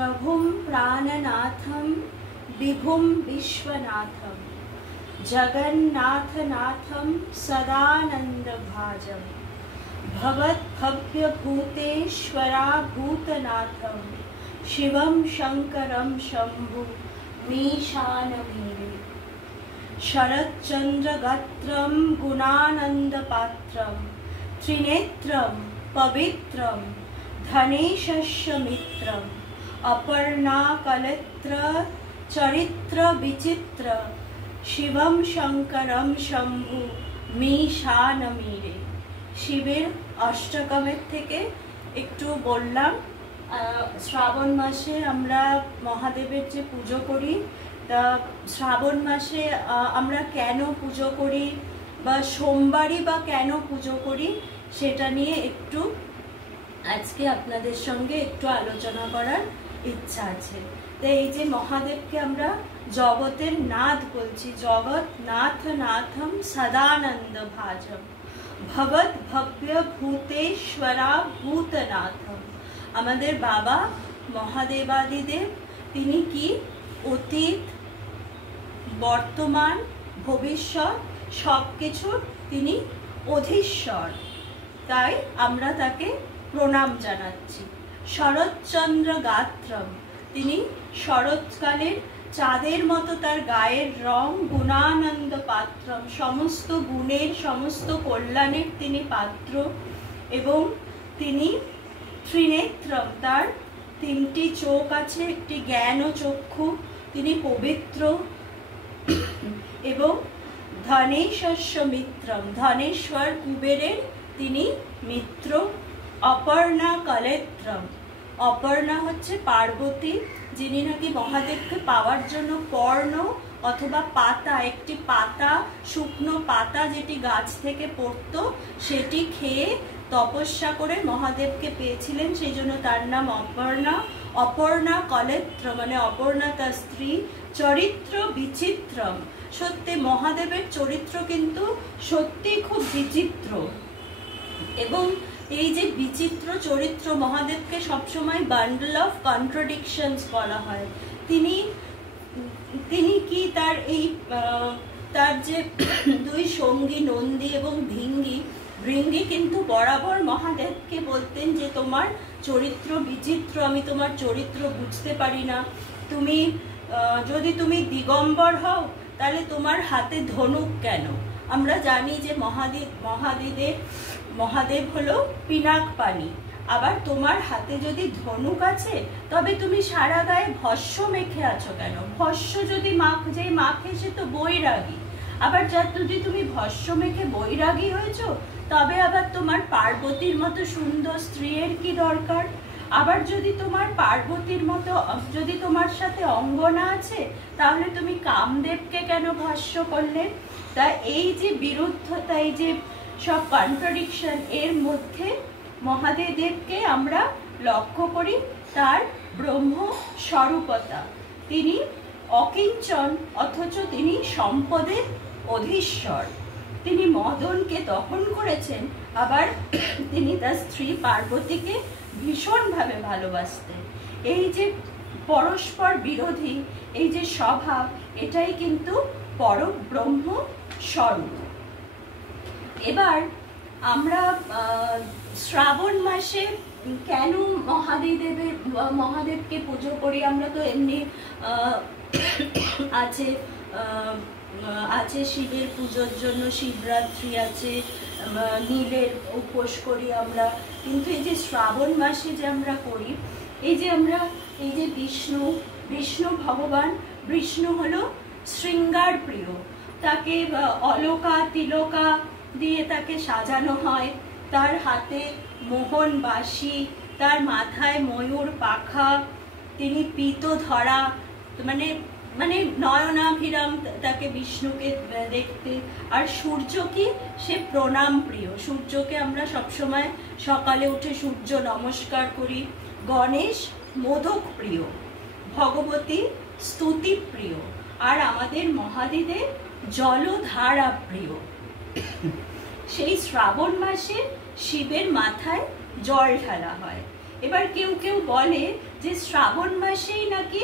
प्रभुं प्राणनाथं विभुं विश्वनाथं जगन्नाथनाथं सदानन्दभाजं भवद्भव्यभूतेश्वराभूतनाथं शिवं शङ्करं शम्भुमीशानमीरे शरच्चन्द्रगात्रं गुणानन्दपात्रं त्रिनेत्रं पवित्रं धनेशस्य मित्रम् अपर्णाकलत्र चरित्र विचित्र शिवं शंकरं शंभु मीशानमीरे। शिवेर अष्टकमेर थेके एकटू बोललाम। श्रावण मासे आमरा महादेवेर जे पुजो करी ता श्रावण मासे आमरा केन पुजो करी बा सोमवारी बा केन पुजो करी सेटा निये एकटू आजके आपनादेर संगे एकटू आलोचना करार इच्छा आछे। तो ये जे महादेव के आमरा जगतेर नाथ बोलছি, जगत नाथ नाथम सदानंद भाजम भवत भव्य भूतेश्वरा भूतनाथम। आमादेर बाबा महादेवादिदेव तिनी की अतीत बर्तमान भविष्यৎ सबकिछुर तिनी अधीश्वर, ताई आमरा ताके प्रणाम जानाচ্ছি। शरच्चंद्र गात्रम तिनी शरৎकालेर चाँदेर मतो तार गायेर रंग गुणानंद पात्रम समस्त गुणेर समस्त कल्याणेर तिनी पात्र एवं तिनी त्रिनेत्रम तार तीनटी चोख आछे एकटी ज्ञान चक्षु तिनी पवित्र एवं धनेशस्य मित्रम धनेश्वर कुबेरेर तिनी मित्र अपर्णा कलेत्रम अपर्णा हच्छे पार्वती जिनी नाकि महादेवके पाওয়ার জন্য পর্ণ অথবা পাতা একটি পাতা শুকনো পাতা যেটি গাছ থেকে পড়তো সেটি খেয়ে তপস্যা করে মহাদেবকে পেয়েছিলেন, সেই জন্য তার নাম অপর্ণা। অপর্ণা কলেত্র মানে অপর্ণা তার স্ত্রী। চরিত্র বিচিত্রম সত্যি মহাদেবের চরিত্র কিন্তু সত্যি খুব বিচিত্র এবং এই যে বিচিত্র চরিত্র মহাদেবকে সবসময় বান্ডল অফ কন্ট্রাডিকশনস বলা হয়। তিনি তিনি কি তার এই তার যে দুই সঙ্গী নন্দী এবং ভৃঙ্গি কিন্তু বরাবর মহাদেবকে বলতেন যে তোমার চরিত্র বিচিত্র, আমি তোমার চরিত্র বুঝতে পারি না। তুমি যদি তুমি দিগম্বর হও তাহলে তোমার হাতে ধনুক কেন? আমরা জানি যে মহাদেব হলো পিনাক পানি, আবার তোমার হাতে যদি ধনুক আছে তবে তুমি সারা গায়ে ভস্য মেখে আছো কেন? ভস্য যদি মাখে সে তো বৈরাগী, আবার যদি তুমি ভস্য মেখে বৈরাগী হয়েছো তবে আবার তোমার পার্বতীর মতো সুন্দর স্ত্রীর কি দরকার? আবার যদি তোমার পার্বতীর মতো যদি তোমার সাথে অঙ্গনা আছে তাহলে তুমি কামদেবকে কেন ভস্য করলে? তা এই যে বিরুদ্ধতা, এই যে সব কন্ট্রাডিকশন এর মধ্যে মহাদেবকে আমরা লক্ষ্য করি তার ব্রহ্ম স্বরূপতা। তিনি অকিঞ্চন অথচ তিনি সম্পদের অধীশ্বর। তিনি মদনকে দহন করেছেন, আবার তিনি তার স্ত্রী পার্বতীকে ভীষণভাবে ভালোবাসতেন। এই যে পরস্পর বিরোধী এই যে স্বভাব, এটাই কিন্তু পরব্রহ্ম স্বরূপ। এবার আমরা শ্রাবণ মাসে কেন মহাদেবকে পুজো করি? আমরা তো এমনি আছে শিবের পুজোর জন্য শিবরাত্রি আছে, নীলের উপোস করি আমরা, কিন্তু এই যে শ্রাবণ মাসে যে আমরা করি এই যে বিষ্ণু ভগবান, বিষ্ণু হলো শৃঙ্গার প্রিয়। তাকে অলকা তিলকা দিয়ে তাকে সাজানো হয়, তার হাতে মোহন বাঁশি, তার মাথায় ময়ূর পাখা, তিনি পীত ধরা, মানে মানে নয়নাভিরাম তাকে বিষ্ণুকে দেখতে। আর সূর্য কি, সে প্রণাম প্রিয়, সূর্যকে আমরা সবসময় সকালে উঠে সূর্য নমস্কার করি। গণেশ মোদক প্রিয়, ভগবতী স্তুতি প্রিয়, আর আমাদের মহাদেবের জলধারা প্রিয়। সেই শ্রাবণ মাসে শিবের মাথায় জল ঢালা হয় এবার কেউ কেউ বলে যে শ্রাবণ মাসেই নাকি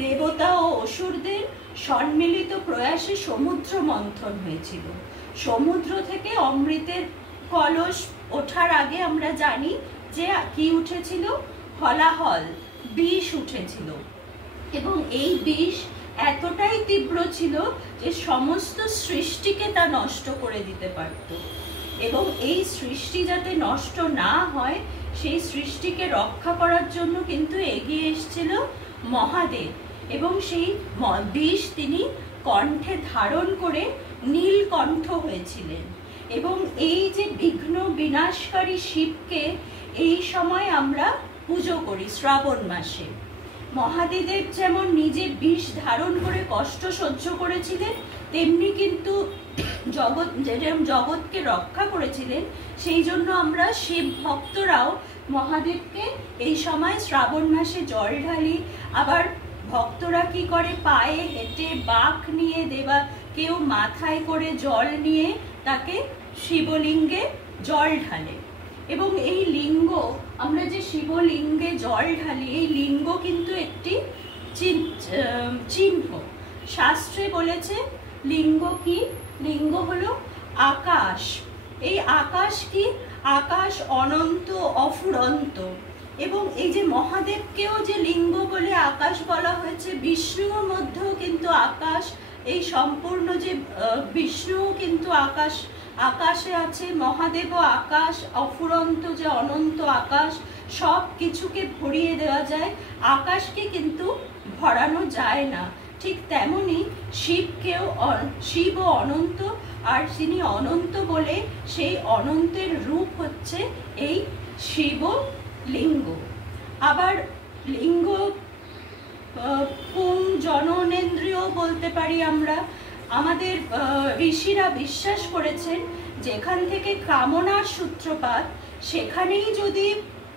দেবতা ও অসুরদের সম্মিলিত প্রয়াসে সমুদ্র মন্থন হয়েছিল। সমুদ্র থেকে অমৃতের কলস ওঠার আগে আমরা জানি যে কি উঠেছিল, হলাহল, বিষ উঠেছিল, এবং এই বিষ এতটাই তীব্র ছিল যে সমস্ত সৃষ্টিকে তা নষ্ট করে দিতে পারত। এবং এই সৃষ্টি যাতে নষ্ট না হয় সেই সৃষ্টিকে রক্ষা করার জন্য কিন্তু এগিয়ে এসেছিল মহাদেব, এবং সেই বিষ তিনি কণ্ঠে ধারণ করে নীলকণ্ঠ হয়েছিলেন। এবং এই যে বিঘ্ন বিনাশকারী শিবকে এই সময় আমরা পুজো করি শ্রাবণ মাসে। মহাদেব যেমন নিজে বিষ ধারণ করে কষ্ট সহ্য করেছিলেন, তেমনি কিন্তু জগৎকে রক্ষা করেছিলেন। সেই জন্য আমরা শিব ভক্তরাও মহাদেবকে এই সময় শ্রাবণ মাসে জল ঢালি। আবার ভক্তরা কি করে, পায়ে হেঁটে বাঁক নিয়ে দেবা, কেউ মাথায় করে জল নিয়ে তাকে শিবলিঙ্গে জল ঢালে। এবং এই লিঙ্গ, আমরা যে শিবলিঙ্গে জল ঢালি, এই লিঙ্গ কিন্তু একটি চিহ্ন। শাস্ত্রে বলেছে লিঙ্গ কি, লিঙ্গ হলো আকাশ। এই আকাশ কি, আকাশ অনন্ত অফুরন্ত। এবং এই যে মহাদেবকেও যে লিঙ্গ বলে আকাশ বলা হয়েছে, বিষ্ণুর মধ্যেও কিন্তু আকাশ, এই সম্পূর্ণ যে বিষ্ণু কিন্তু আকাশ, আকাশে আছে, মহাদেবও আকাশ, অফুরন্ত যে অনন্ত আকাশ, সব কিছুকে ভরিয়ে দেওয়া যায়, আকাশকে কিন্তু ভরানো যায় না। ঠিক তেমনি শিবকেও, শিবও অনন্ত, আর তিনি অনন্ত বলে সেই অনন্তের রূপ হচ্ছে এই শিবলিঙ্গ। আবার লিঙ্গ পুং জননেন্দ্রিয় বলতে পারি আমরা। আমাদের ঋষিরা বিশ্বাস করেছেন যেখান থেকে কামনার সূত্রপাত, সেখানেই যদি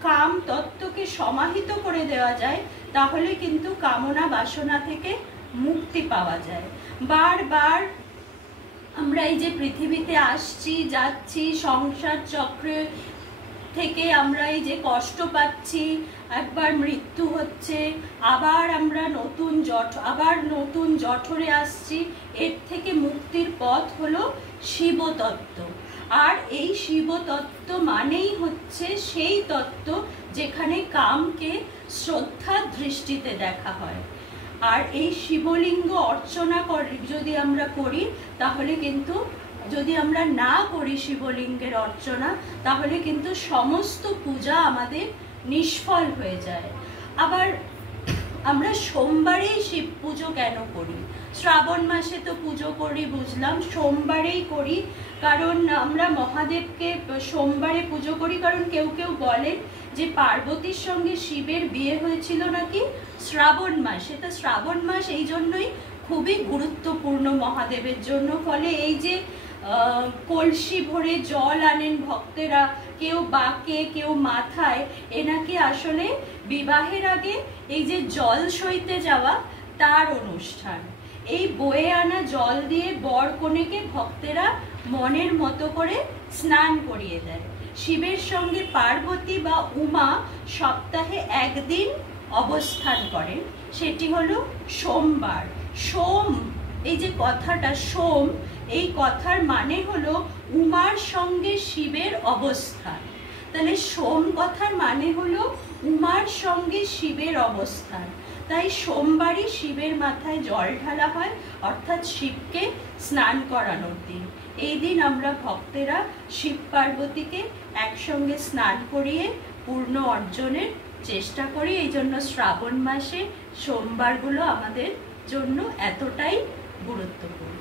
কাম তত্ত্বকে সমাহিত করে দেওয়া যায়, তাহলে কিন্তু কামনা বাসনা থেকে মুক্তি পাওয়া যায়। বারবার আমরা এই যে পৃথিবীতে আসছি যাচ্ছি, সংসার চক্রে থেকে আমরা এই যে কষ্ট পাচ্ছি, একবার মৃত্যু হচ্ছে, আবার আমরা নতুন জঠরে আসছি, এর থেকে মুক্তির পথ হলো শিবতত্ত্ব। আর এই শিবতত্ত্ব মানেই হচ্ছে সেই তত্ত্ব যেখানে কামকে শ্রদ্ধার দৃষ্টিতে দেখা হয়। আর এই শিবলিঙ্গ অর্চনা যদি আমরা করি, তাহলে কিন্তু, যদি আমরা না করি শিবলিঙ্গের অর্চনা, তাহলে কিন্তু সমস্ত পূজা আমাদের নিষ্ফল হয়ে যায়। আবার আমরা সোমবারেই শিব পুজো কেন করি? শ্রাবণ মাসে তো পুজো করি বুঝলাম, সোমবারেই করি কারণ আমরা মহাদেবকে সোমবারে পুজো করি। কারণ কেউ কেউ বলেন যে পার্বতীর সঙ্গে শিবের বিয়ে হয়েছিল নাকি শ্রাবণ মাসে। তা শ্রাবণ মাস এই জন্যই খুবই গুরুত্বপূর্ণ মহাদেবের জন্য। ফলে এই যে কলসি ভরে জল আনেন ভক্তেরা, কেউ বাঁকে কেউ মাথায়, এ নাকি আসলে বিবাহের আগে এই যে জল সইতে যাওয়া তার অনুষ্ঠান। এই বয়ে আনা জল দিয়ে বর কনেকে ভক্তেরা মনের মতো করে স্নান করিয়ে দেয়। শিবের সঙ্গে পার্বতী বা উমা সপ্তাহে একদিন অবস্থান করেন, সেটি হলো সোমবার। সোম, এই যে কথাটা সোম, এই কথার মানে হলো উমার সঙ্গে শিবের অবস্থান। তাহলে সোম কথার মানে হলো উমার সঙ্গে শিবের অবস্থান। তাই সোমবারই শিবের মাথায় জল ঢালা হয়, অর্থাৎ শিবকে স্নান করানোর দিন। এই দিন আমরা ভক্তেরা শিব পার্বতীকে একসঙ্গে স্নান করিয়ে পূর্ণ অর্জনের চেষ্টা করি। এই জন্য শ্রাবণ মাসে সোমবারগুলো আমাদের জন্য এতটাই গুরুত্বপূর্ণ।